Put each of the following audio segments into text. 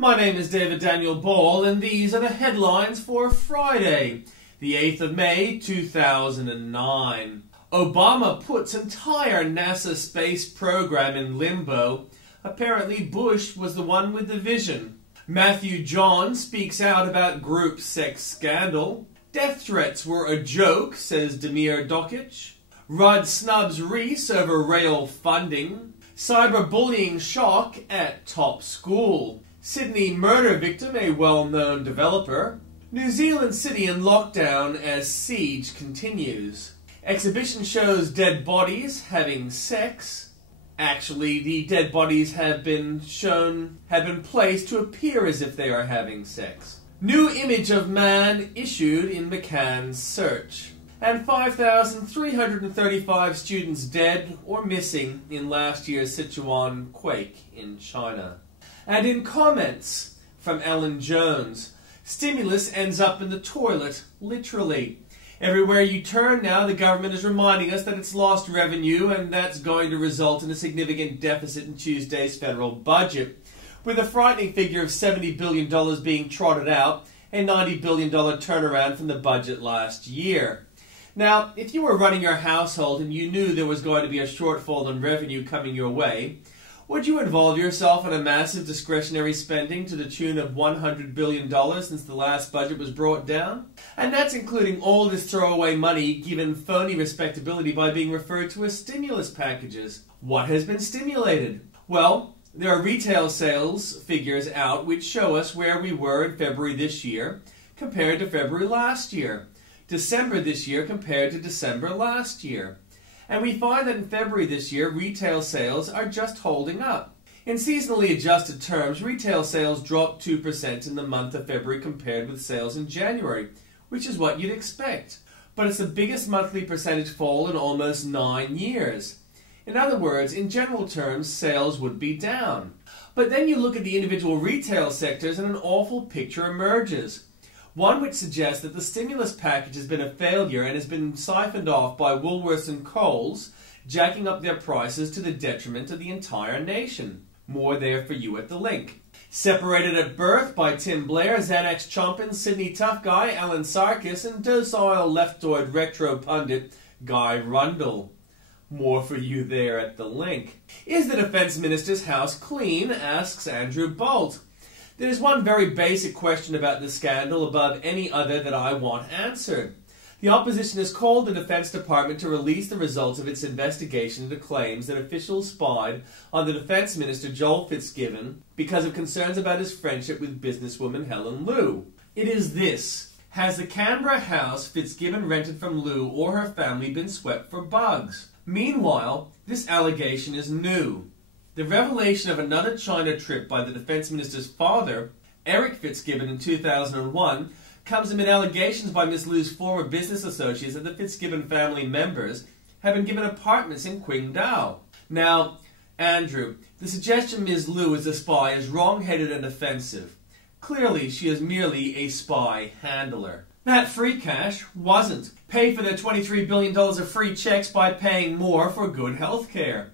My name is David Daniel Ball, and these are the headlines for Friday, the 8th of May, 2009. Obama puts entire NASA space program in limbo. Apparently Bush was the one with the vision. Matthew John speaks out about group sex scandal. Death threats were a joke, says Demir Dokic. Rudd snubs Reese over rail funding. Cyberbullying shock at top school. Sydney murder victim, a well-known developer. New Zealand city in lockdown as siege continues. Exhibition shows dead bodies having sex. Actually, the dead bodies have been placed to appear as if they are having sex. New image of man issued in McCann's search. And 5,335 students dead or missing in last year's Sichuan quake in China. And in comments from Ellen Jones, stimulus ends up in the toilet, literally. Everywhere you turn now, the government is reminding us that it's lost revenue, and that's going to result in a significant deficit in Tuesday's federal budget, with a frightening figure of $70 billion being trotted out, a $90 billion turnaround from the budget last year. Now, if you were running your household and you knew there was going to be a shortfall in revenue coming your way, would you involve yourself in a massive discretionary spending to the tune of $100 billion since the last budget was brought down? And that's including all this throwaway money given phony respectability by being referred to as stimulus packages. What has been stimulated? Well, there are retail sales figures out which show us where we were in February this year compared to February last year, December this year compared to December last year. And we find that in February this year, retail sales are just holding up. In seasonally adjusted terms, retail sales dropped 2% in the month of February compared with sales in January, which is what you'd expect. But it's the biggest monthly percentage fall in almost 9 years. In other words, in general terms, sales would be down. But then you look at the individual retail sectors and an awful picture emerges. One which suggests that the stimulus package has been a failure and has been siphoned off by Woolworths and Coles, jacking up their prices to the detriment of the entire nation. More there for you at the link. Separated at birth by Tim Blair, Xanax chomping, Sydney tough guy Alan Sarkis, and docile leftoid retro pundit Guy Rundle. More for you there at the link. Is the Defence Minister's house clean? Asks Andrew Bolt. There's one very basic question about the scandal above any other that I want answered. The opposition has called the Defense Department to release the results of its investigation into claims that officials spied on the Defense Minister Joel Fitzgibbon because of concerns about his friendship with businesswoman Helen Liu. It is this. Has the Canberra house Fitzgibbon rented from Liu or her family been swept for bugs? Meanwhile, this allegation is new. The revelation of another China trip by the Defence Minister's father, Eric Fitzgibbon, in 2001, comes amid allegations by Ms. Liu's former business associates that the Fitzgibbon family members have been given apartments in Qingdao. Now, Andrew, the suggestion Ms. Liu is a spy is wrong-headed and offensive. Clearly, she is merely a spy handler. That free cash wasn't. Pay for their $23 billion of free checks by paying more for good health care.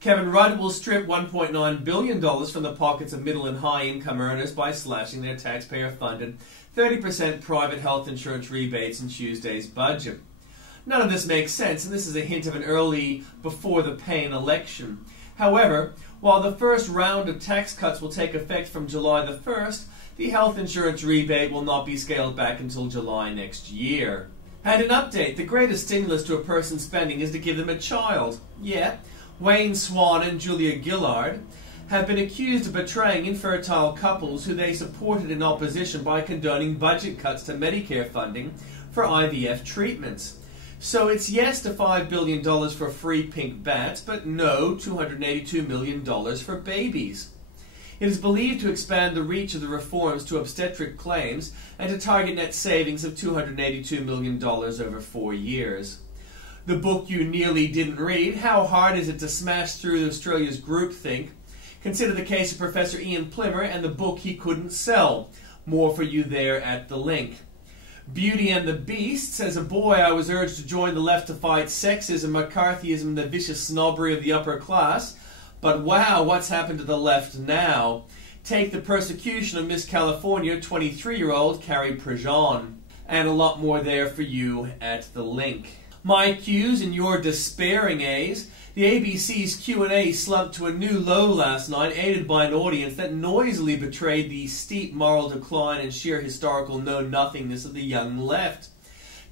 Kevin Rudd will strip $1.9 billion from the pockets of middle and high-income earners by slashing their taxpayer-funded 30% private health insurance rebates in Tuesday's budget. None of this makes sense, and this is a hint of an early before-the-pain election. However, while the first round of tax cuts will take effect from July the 1st, the health insurance rebate will not be scaled back until July next year. And an update, the greatest stimulus to a person's spending is to give them a child. Yeah. Wayne Swan and Julia Gillard have been accused of betraying infertile couples who they supported in opposition by condoning budget cuts to Medicare funding for IVF treatments. So it's yes to $5 billion for free pink bats, but no $282 million for babies. It is believed to expand the reach of the reforms to obstetric claims and to target net savings of $282 million over 4 years. The book you nearly didn't read, How Hard Is It to Smash Through Australia's Groupthink? Consider the case of Professor Ian Plimmer and the book he couldn't sell. More for you there at the link. Beauty and the Beast. As a boy, I was urged to join the left to fight sexism, McCarthyism, and the vicious snobbery of the upper class. But wow, what's happened to the left now? Take the persecution of Miss California 23-year-old Carrie Prejean. And a lot more there for you at the link. My Q's and your despairing A's. The ABC's Q&A slumped to a new low last night, aided by an audience that noisily betrayed the steep moral decline and sheer historical know-nothingness of the young left.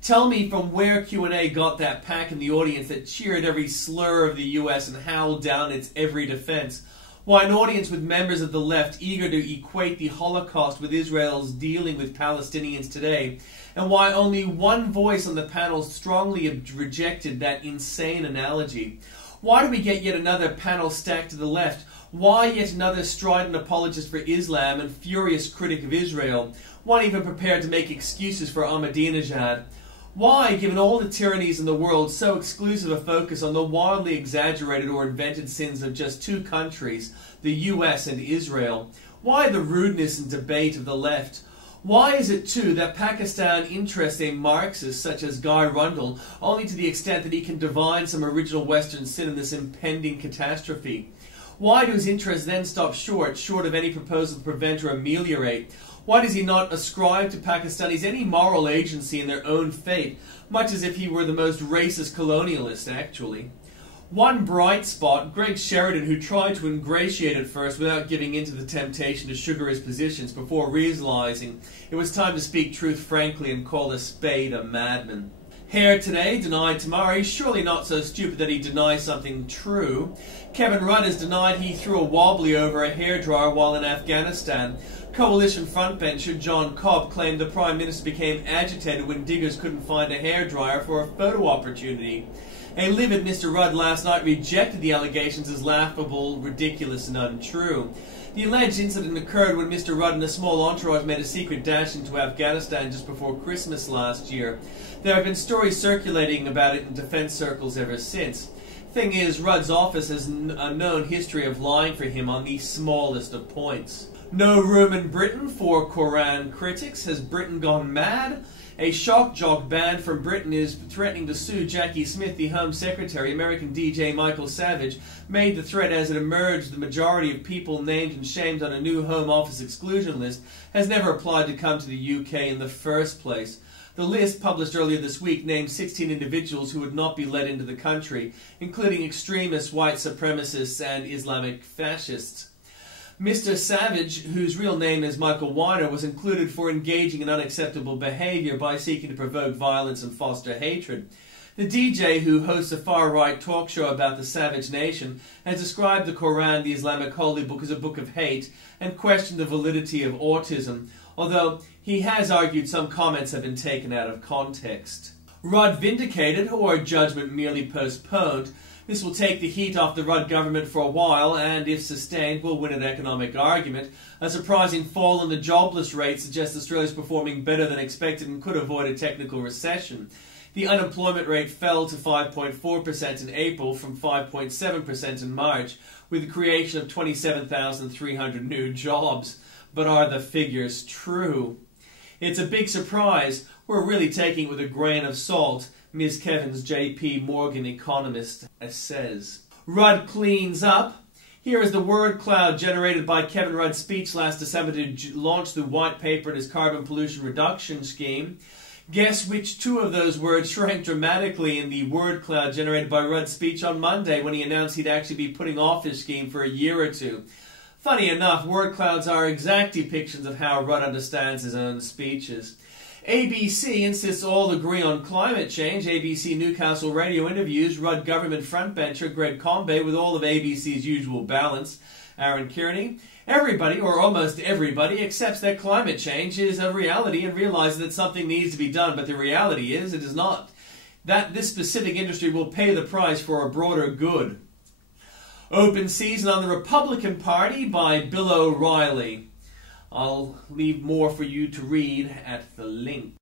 Tell me from where Q&A got that pack in the audience that cheered every slur of the US and howled down its every defense. Why an audience with members of the left eager to equate the Holocaust with Israel's dealing with Palestinians today, and why only one voice on the panel strongly rejected that insane analogy. Why do we get yet another panel stacked to the left? Why yet another strident apologist for Islam and furious critic of Israel? One even prepared to make excuses for Ahmadinejad? Why, given all the tyrannies in the world, so exclusive a focus on the wildly exaggerated or invented sins of just two countries, the US and Israel? Why the rudeness and debate of the left? Why is it, too, that Pakistan interests a Marxist such as Guy Rundle only to the extent that he can divine some original Western sin in this impending catastrophe? Why do his interests then stop short of any proposal to prevent or ameliorate? Why does he not ascribe to Pakistanis any moral agency in their own fate, much as if he were the most racist colonialist, actually? One bright spot, Greg Sheridan, who tried to ingratiate at first without giving in to the temptation to sugar his positions before realizing it was time to speak truth frankly and call a spade a madman. Hare today, denied tomorrow. He's surely not so stupid that he denies something true. Kevin Rudd has denied he threw a wobbly over a hairdryer while in Afghanistan. Coalition frontbencher John Cobb claimed the Prime Minister became agitated when diggers couldn't find a hairdryer for a photo opportunity. A livid Mr. Rudd last night rejected the allegations as laughable, ridiculous, and untrue. The alleged incident occurred when Mr. Rudd and a small entourage made a secret dash into Afghanistan just before Christmas last year. There have been stories circulating about it in defense circles ever since. Thing is, Rudd's office has a known history of lying for him on the smallest of points. No room in Britain for Quran critics. Has Britain gone mad? A shock jock band from Britain is threatening to sue Jackie Smith, the Home Secretary. American DJ Michael Savage made the threat as it emerged the majority of people named and shamed on a new Home Office exclusion list has never applied to come to the UK in the first place. The list, published earlier this week, named 16 individuals who would not be let into the country, including extremists, white supremacists, and Islamic fascists. Mr. Savage, whose real name is Michael Weiner, was included for engaging in unacceptable behavior by seeking to provoke violence and foster hatred. The DJ, who hosts a far-right talk show about the Savage Nation, has described the Quran, the Islamic holy book, as a book of hate and questioned the validity of autism, although he has argued some comments have been taken out of context. Rudd vindicated, or judgment merely postponed. This will take the heat off the Rudd government for a while and, if sustained, will win an economic argument. A surprising fall in the jobless rate suggests Australia is performing better than expected and could avoid a technical recession. The unemployment rate fell to 5.4% in April from 5.7% in March, with the creation of 27,300 new jobs. But are the figures true? It's a big surprise. We're really taking it with a grain of salt, Ms. Kevin's J.P. Morgan economist says. Rudd cleans up. Here is the word cloud generated by Kevin Rudd's speech last December to launch the white paper in his carbon pollution reduction scheme. Guess which two of those words shrank dramatically in the word cloud generated by Rudd's speech on Monday when he announced he'd actually be putting off his scheme for a year or two. Funny enough, word clouds are exact depictions of how Rudd understands his own speeches. ABC insists all agree on climate change. ABC Newcastle Radio interviews Rudd government frontbencher Greg Combet with all of ABC's usual balance. Aaron Kearney. Everybody, or almost everybody, accepts that climate change is a reality and realizes that something needs to be done, but the reality is it is not. That this specific industry will pay the price for a broader good. Open Season on the Republican Party by Bill O'Reilly. I'll leave more for you to read at the link.